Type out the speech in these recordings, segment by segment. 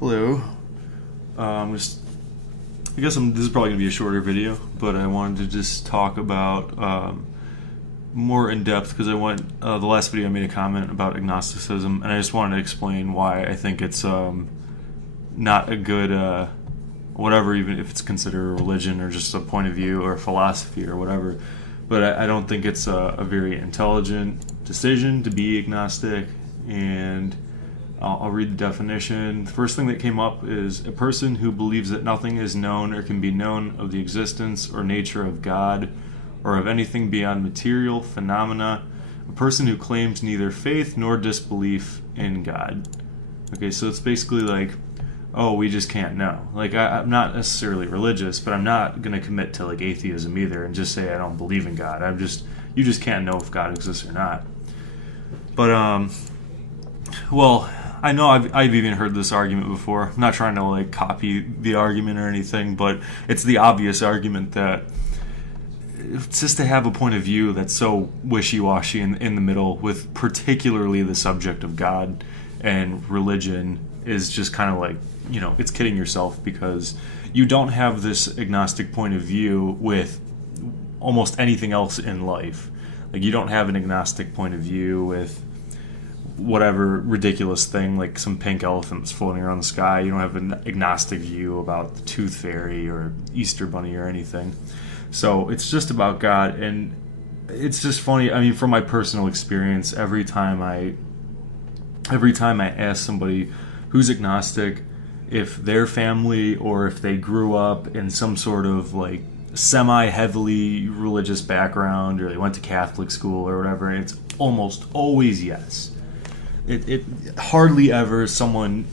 Hello. Just, this is probably gonna be a shorter video, but I wanted to just talk about more in depth because I went the last video I made a comment about agnosticism, and I just wanted to explain why I think it's not a good whatever, even if it's considered a religion or just a point of view or a philosophy or whatever. But I don't think it's a very intelligent decision to be agnostic, and I'll read the definition. The first thing that came up is a person who believes that nothing is known or can be known of the existence or nature of God or of anything beyond material phenomena. A person who claims neither faith nor disbelief in God. Okay, so it's basically like, oh, we just can't know. Like, I'm not necessarily religious, but I'm not going to commit to like atheism either and just say I don't believe in God. You just can't know if God exists or not. But well, I know I've even heard this argument before. I'm not trying to like copy the argument or anything, but it's the obvious argument that it's just to have a point of view that's so wishy-washy in the middle with particularly the subject of God and religion is just kind of like, it's kidding yourself, because you don't have this agnostic point of view with almost anything else in life. Like, you don't have an agnostic point of view with whatever ridiculous thing, like some pink elephant that's floating around the sky. You don't have an agnostic view about the tooth fairy or Easter bunny or anything. So it's just about God, and it's just funny. I mean, from my personal experience, every time I ask somebody who's agnostic if their family or if they grew up in some sort of like semi-heavily religious background or they went to Catholic school or whatever, and it's almost always yes. It hardly ever someone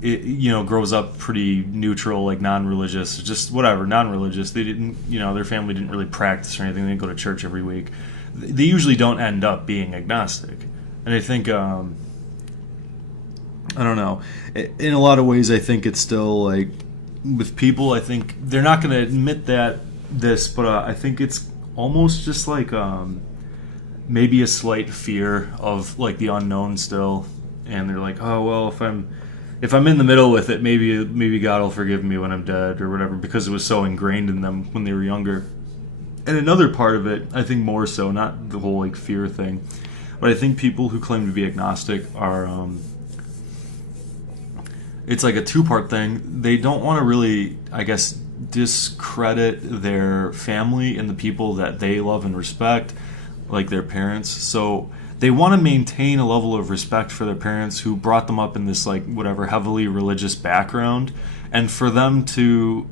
grows up pretty neutral, like non-religious, just whatever, non-religious. They didn't, their family didn't really practice or anything. They didn't go to church every week. They usually don't end up being agnostic. And I think, I don't know. In a lot of ways, I think it's still like with people. I think they're not going to admit but I think it's almost just like maybe a slight fear of like the unknown still, and they're like, oh well, if I'm in the middle with it, maybe God will forgive me when I'm dead or whatever, because it was so ingrained in them when they were younger. And another part of it, I think more so, not the whole like fear thing, but I think people who claim to be agnostic are it's like a two-part thing. They don't want to really, I guess, discredit their family and the people that they love and respect, like their parents. So they want to maintain a level of respect for their parents who brought them up in this like whatever heavily religious background, and for them to,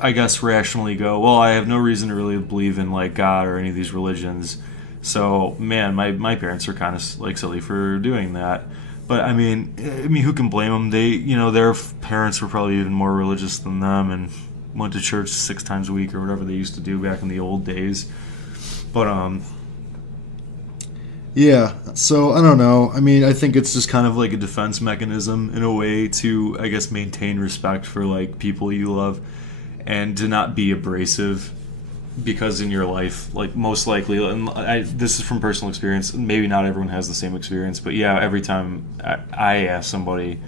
I guess, rationally go, well, I have no reason to really believe in like God or any of these religions, so man, my parents are kind of like silly for doing that. But I mean, who can blame them? They, their parents were probably even more religious than them and went to church 6 times a week or whatever they used to do back in the old days. But yeah, so I don't know. I mean, I think it's just kind of like a defense mechanism in a way to, I guess, maintain respect for like people you love and to not be abrasive, because in your life, like most likely, and this is from personal experience, maybe not everyone has the same experience, but yeah, every time I ask somebody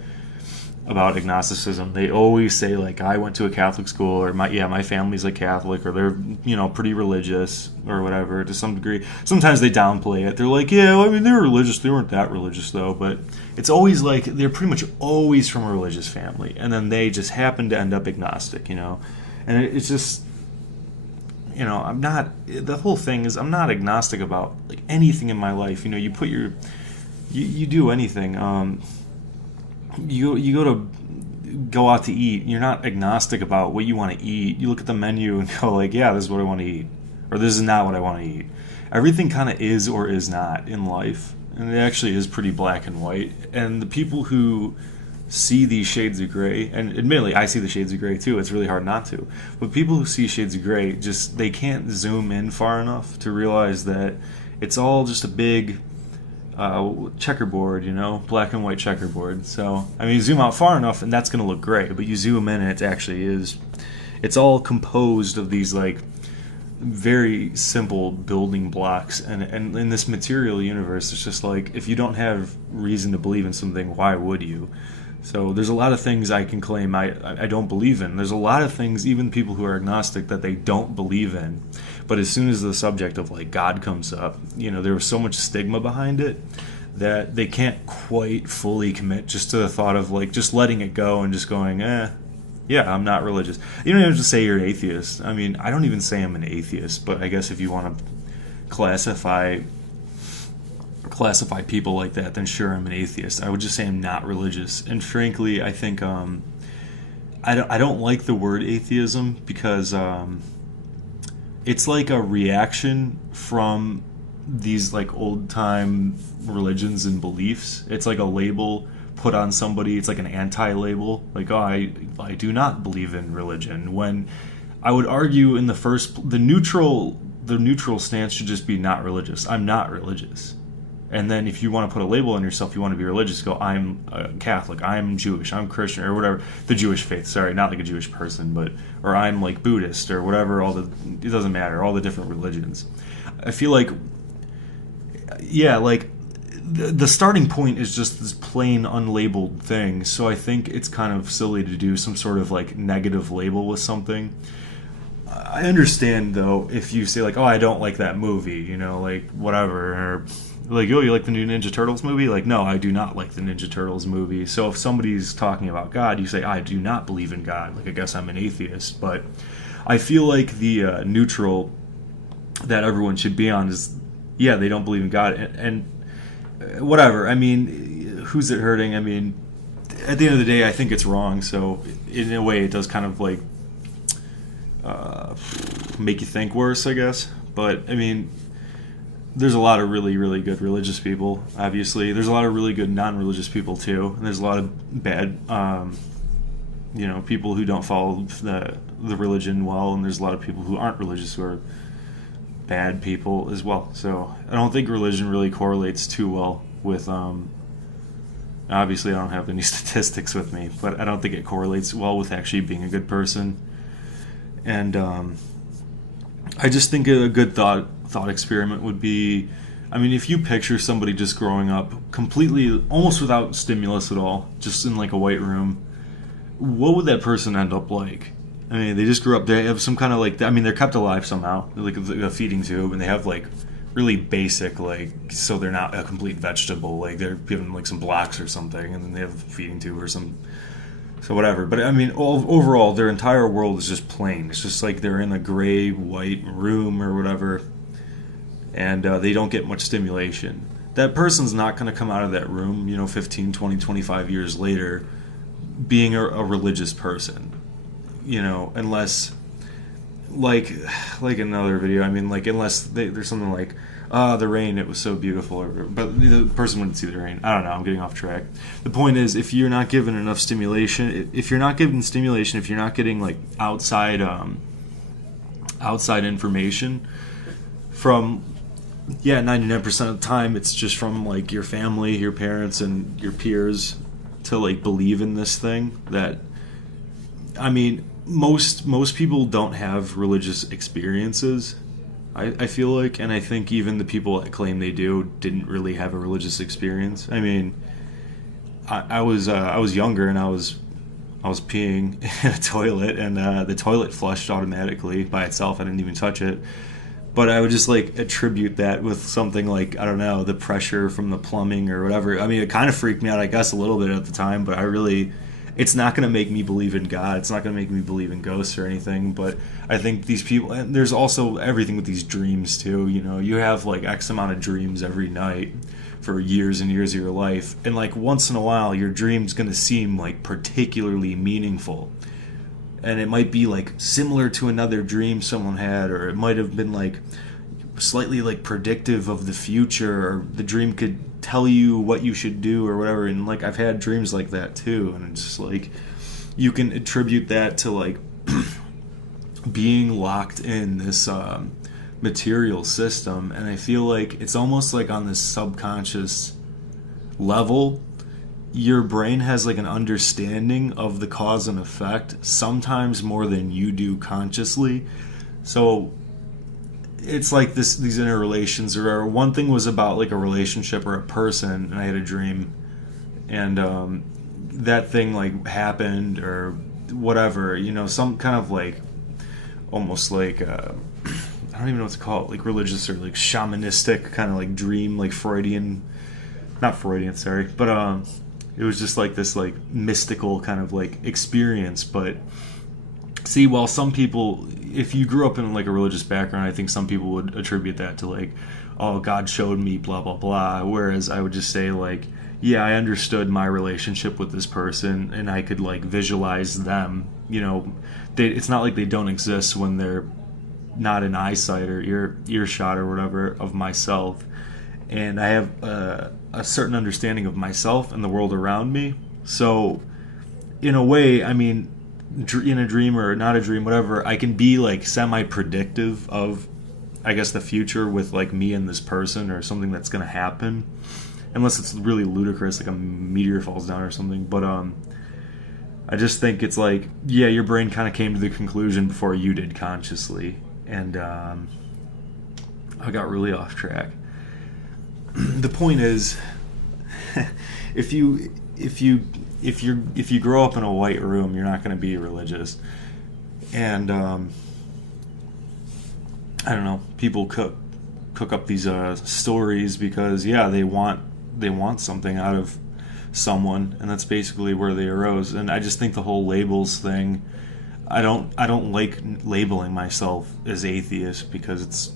about agnosticism, they always say like, I went to a Catholic school, or my family's like Catholic, or they're pretty religious or whatever to some degree. Sometimes they downplay it. They're like, yeah, well, I mean, they were religious. They weren't that religious though. But it's always like they're pretty much always from a religious family, and then they just happen to end up agnostic, and it's just, I'm not. The whole thing is, I'm not agnostic about like anything in my life. You put you do anything. You go out to eat. You're not agnostic about what you want to eat. You look at the menu and go like, yeah, this is what I want to eat, or this is not what I want to eat. Everything kind of is or is not in life, and it actually is pretty black and white. And the people who see these shades of gray, and admittedly I see the shades of gray too, it's really hard not to, but people who see shades of gray, just they can't zoom in far enough to realize that it's all just a big checkerboard, black and white checkerboard. So I mean, you zoom out far enough and that's going to look great, but you zoom in and it actually is, it's all composed of these like very simple building blocks, and in this material universe, it's just like, if you don't have reason to believe in something, why would you? So there's a lot of things I can claim I don't believe in. There's a lot of things, even people who are agnostic, that they don't believe in. But as soon as the subject of like God comes up, there was so much stigma behind it that they can't quite fully commit just to the thought of like just letting it go and just going, yeah, I'm not religious. You don't even have to say you're an atheist. I mean, I don't even say I'm an atheist, but I guess if you want to classify people like that, then sure, I'm an atheist. I would just say I'm not religious. And frankly, I think I don't like the word atheism because it's like a reaction from these like old time religions and beliefs. It's like a label put on somebody. It's like an anti-label, like, oh, I do not believe in religion, when I would argue in the neutral stance should just be not religious. I'm not religious. And then if you want to put a label on yourself, you want to be religious, go, I'm Catholic, I'm Jewish, I'm Christian, or whatever, the Jewish faith, sorry, not like a Jewish person, but, or I'm like Buddhist, or whatever, it doesn't matter, all the different religions. I feel like, yeah, like, the starting point is just this plain unlabeled thing, so I think it's kind of silly to do some sort of like negative label with something. I understand though if you say like, oh, I don't like that movie, like whatever, or like, oh, you like the new Ninja Turtles movie? Like, no, I do not like the Ninja Turtles movie. So if somebody's talking about God, you say, I do not believe in God. Like, I guess I'm an atheist. But I feel like the neutral that everyone should be on is, yeah, they don't believe in God. And whatever. I mean, who's it hurting? I mean, at the end of the day, I think it's wrong. So in a way, it does kind of like make you think worse, I guess. But, I mean, there's a lot of really, really good religious people, obviously. There's a lot of really good non-religious people, too. And there's a lot of bad, people who don't follow the religion well. And there's a lot of people who aren't religious who are bad people as well. So I don't think religion really correlates too well with, obviously I don't have any statistics with me, but I don't think it correlates well with actually being a good person. And I just think a good thought experiment would be, I mean, if you picture somebody just growing up completely, almost without stimulus at all, just in like a white room, what would that person end up like? I mean, they just grew up, they have some kind of like, I mean, they're kept alive somehow, like a feeding tube, and they have like really basic, like, so they're not a complete vegetable, like they're given like some blocks or something, and then they have a feeding tube or some, so whatever. But I mean, overall, their entire world is just plain. It's just like they're in a gray, white room or whatever, and they don't get much stimulation. That person's not going to come out of that room, 15, 20, 25 years later being a religious person, unless, like another video, I mean, like, unless there's something like, the rain, it was so beautiful, but the person wouldn't see the rain. I don't know, I'm getting off track. The point is, if you're not given enough stimulation, if you're not getting like outside information from, 99% of the time it's just from like your family, your parents, and your peers to like believe in this thing that, I mean, most people don't have religious experiences, I feel like, and I think even the people that claim they do didn't really have a religious experience. I mean, I was younger and I was peeing in a toilet, and the toilet flushed automatically by itself. I didn't even touch it. But I would just like attribute that with something like, I don't know, the pressure from the plumbing or whatever. I mean, it kind of freaked me out, I guess, a little bit at the time, but it's not going to make me believe in God. It's not going to make me believe in ghosts or anything. But I think these people, and there's also everything with these dreams too. You have like X amount of dreams every night for years and years of your life. And like once in a while, your dream's going to seem like particularly meaningful. And it might be like similar to another dream someone had, or it might have been like slightly like predictive of the future, or the dream could tell you what you should do or whatever. And like I've had dreams like that too, and it's just like you can attribute that to like being locked in this material system. And I feel like it's almost like on this subconscious level, your brain has like an understanding of the cause and effect, sometimes more than you do consciously. So it's like these interrelations, or one thing was about like a relationship or a person, and I had a dream, and that thing like happened or whatever, you know, some kind of like almost like I don't even know what to call it, like religious or like shamanistic kind of like dream, like Freudian, not Freudian, sorry, but it was just like this like mystical kind of like experience. But see, while some people, if you grew up in like a religious background, I think some people would attribute that to like, oh, God showed me blah blah blah, whereas I would just say like, yeah, I understood my relationship with this person and I could like visualize them, you know. It's not like they don't exist when they're not in eyesight or earshot or whatever of myself, and I have a certain understanding of myself and the world around me. So in a way, I mean, in a dream or not a dream, whatever, I can be like semi-predictive of, I guess, the future with like me and this person or something that's going to happen, unless it's really ludicrous, like a meteor falls down or something. But I just think it's like, yeah, your brain kind of came to the conclusion before you did consciously, and I got really off track. The point is, if you grow up in a white room, you're not going to be religious. And I don't know, people cook up these stories because, yeah, they want something out of someone, and that's basically where they arose. And I just think the whole labels thing, I don't like labeling myself as atheist because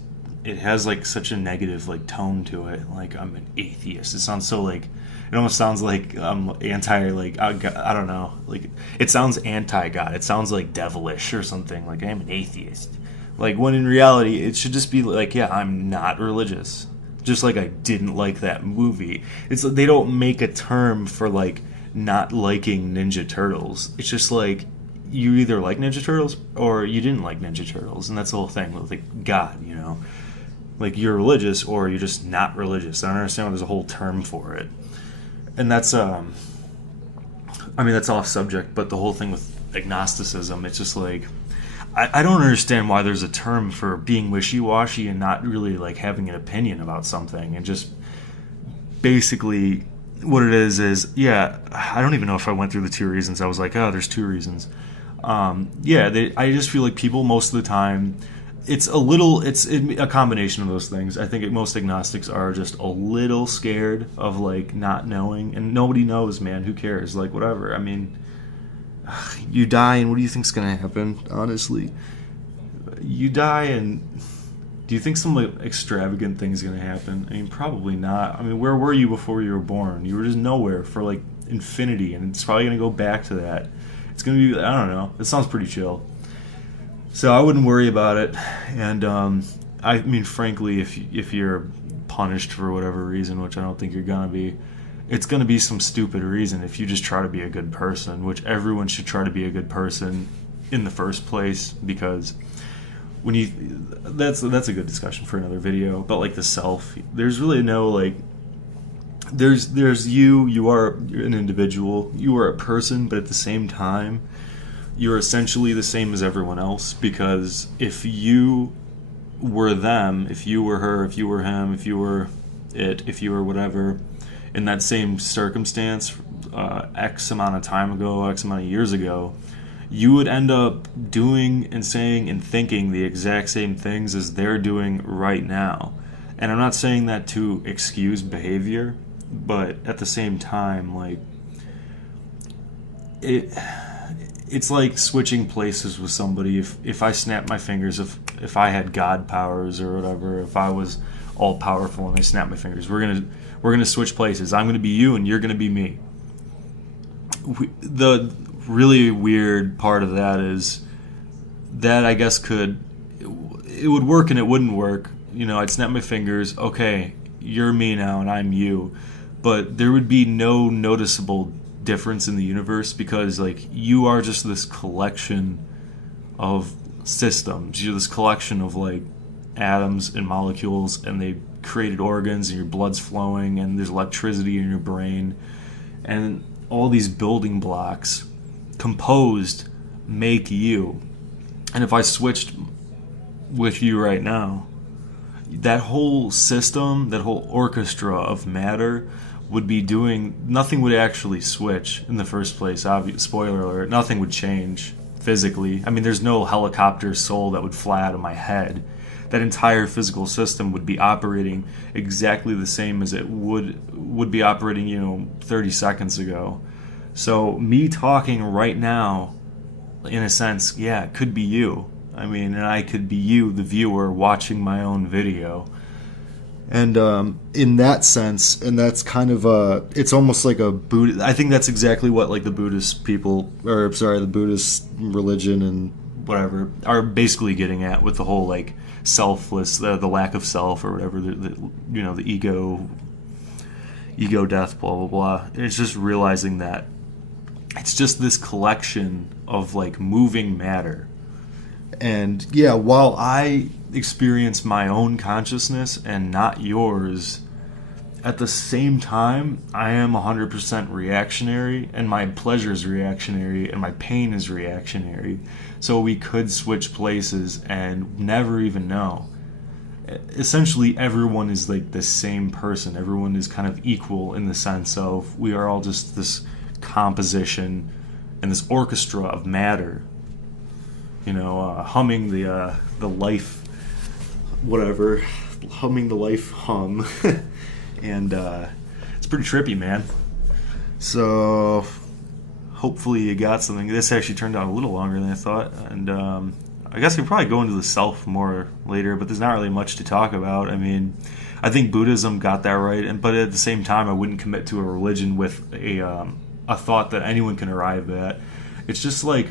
it has like such a negative like tone to it. Like, I'm an atheist. It sounds so like, it almost sounds like I'm anti, like, I don't know, like it sounds anti-God. It sounds like devilish or something. Like, I'm an atheist. Like, when in reality it should just be like, yeah, I'm not religious. Just like I didn't like that movie. It's they don't make a term for like not liking Ninja Turtles. It's just like, you either like Ninja Turtles or you didn't like Ninja Turtles, and that's the whole thing with like God, you know. Like, you're religious or you're just not religious. I don't understand why there's a whole term for it. And that's I mean, that's off subject, but the whole thing with agnosticism, it's just like, I don't understand why there's a term for being wishy-washy and not really like having an opinion about something, and just basically what it is yeah, I don't even know if I went through the 2 reasons. I was like, oh, there's 2 reasons. Yeah, I just feel like people most of the time, it's a combination of those things. I think most agnostics are just a little scared of like not knowing, and nobody knows, man. Who cares? Like, whatever. I mean, you die, and what do you think's gonna happen? Honestly, you die, and do you think some like extravagant thing's gonna happen? I mean, probably not. I mean, where were you before you were born? You were just nowhere for like infinity, and it's probably gonna go back to that. It's gonna be, I don't know. It sounds pretty chill. So I wouldn't worry about it, and I mean, frankly, if you're punished for whatever reason, which I don't think you're gonna be, it's gonna be some stupid reason. If you just try to be a good person, which everyone should try to be a good person in the first place, because when you, that's a good discussion for another video. But like the self, there's really no like, there's you are an individual, you are a person, but at the same time, you're essentially the same as everyone else, because if you were them, if you were her, if you were him, if you were it, if you were whatever, in that same circumstance, X amount of time ago, X amount of years ago, you would end up doing and saying and thinking the exact same things as they're doing right now. And I'm not saying that to excuse behavior, but at the same time, like, it's like switching places with somebody. If I snap my fingers, if I had God powers or whatever, if I was all powerful and I snap my fingers, we're gonna switch places. I'm gonna be you and you're gonna be me. The really weird part of that is that I guess it would work and it wouldn't work. You know, I'd snap my fingers. Okay, you're me now and I'm you, but there would be no noticeable difference in the universe, because like, you are just this collection of systems. You're this collection of like atoms and molecules, and they created organs, and your blood's flowing, and there's electricity in your brain, and all these building blocks composed make you. And if I switched with you right now, that whole system, that whole orchestra of matter would be doing, nothing would actually switch in the first place. Obvious spoiler alert, nothing would change physically. I mean, there's no helicopter soul that would fly out of my head. That entire physical system would be operating exactly the same as it would be operating, 30 seconds ago. So me talking right now, in a sense, yeah, it could be you. I mean, and I could be you, the viewer, watching my own video. And in that sense, and that's kind of it's almost like a Buddhist. I think that's exactly what like the Buddhist people, or sorry, the Buddhist religion and whatever are basically getting at with the whole like selfless, the lack of self or whatever, the ego death, blah blah blah. And it's just realizing that it's just this collection of like moving matter. And yeah, while I experience my own consciousness and not yours, at the same time, I am 100% reactionary, and my pleasure is reactionary, and my pain is reactionary. So we could switch places and never even know. Essentially, everyone is like the same person. Everyone is kind of equal in the sense of we are all just this composition and this orchestra of matter. Humming the life, whatever, humming the life hum, and it's pretty trippy, man. So hopefully you got something. This actually turned out a little longer than I thought, and I guess we'll probably go into the self more later, but there's not really much to talk about. I mean, I think Buddhism got that right, but at the same time, I wouldn't commit to a religion with a thought that anyone can arrive at. It's just like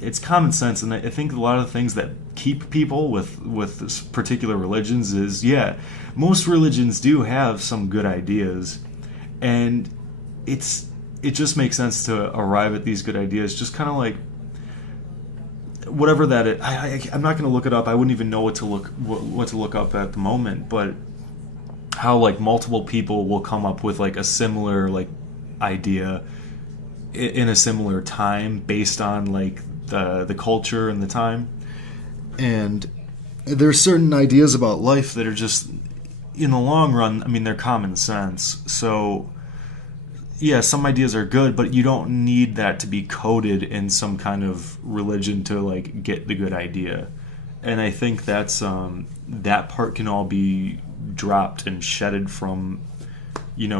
it's common sense, and I think a lot of the things that keep people with this particular religions is, yeah, most religions do have some good ideas, and it just makes sense to arrive at these good ideas, just kind of like whatever that is. I'm not going to look it up. I wouldn't even know what to look up at the moment, but how like multiple people will come up with like a similar like idea in a similar time based on like the culture and the time. And there's certain ideas about life that are just, in the long run, I mean, they're common sense. So yeah, some ideas are good, but you don't need that to be coded in some kind of religion to like get the good idea. And I think that's that part can all be dropped and shedded from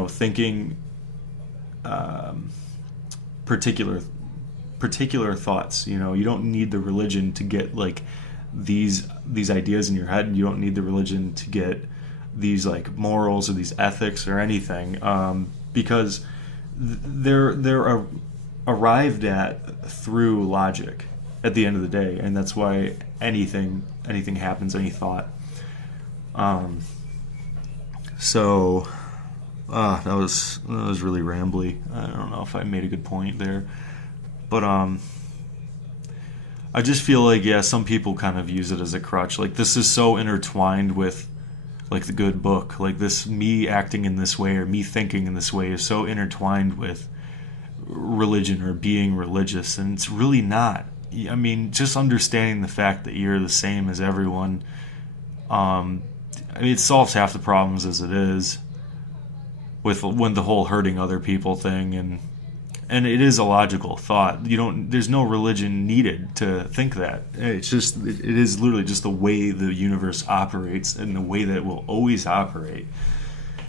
thinking particular thoughts. You don't need the religion to get like these ideas in your head. You don't need the religion to get these like morals or these ethics or anything, because they're arrived at through logic at the end of the day, and that's why anything happens, any thought. So that was really rambly. I don't know if I made a good point there. But I just feel like, yeah, some people kind of use it as a crutch. Like, this is so intertwined with, like, the good book. Like, this, me acting in this way or me thinking in this way is so intertwined with religion or being religious. And it's really not. I mean, just understanding the fact that you're the same as everyone, I mean, it solves half the problems as it is when the whole hurting other people thing, and it is a logical thought. There's no religion needed to think that. It's just, it is literally just the way the universe operates and the way that it will always operate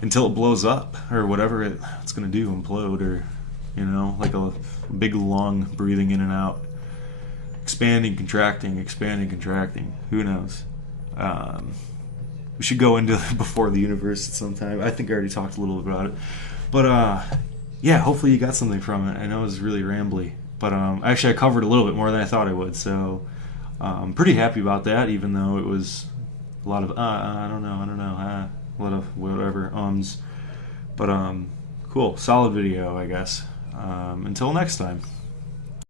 until it blows up or whatever it's going to do, implode, or, like a big lung breathing in and out, expanding, contracting, who knows. We should go into Before the Universe at some time. I think I already talked a little about it, but yeah, hopefully you got something from it. I know it was really rambly, but actually I covered a little bit more than I thought I would, so I'm pretty happy about that, even though it was a lot of I don't know, a lot of whatever ums. But cool, solid video, I guess. Until next time.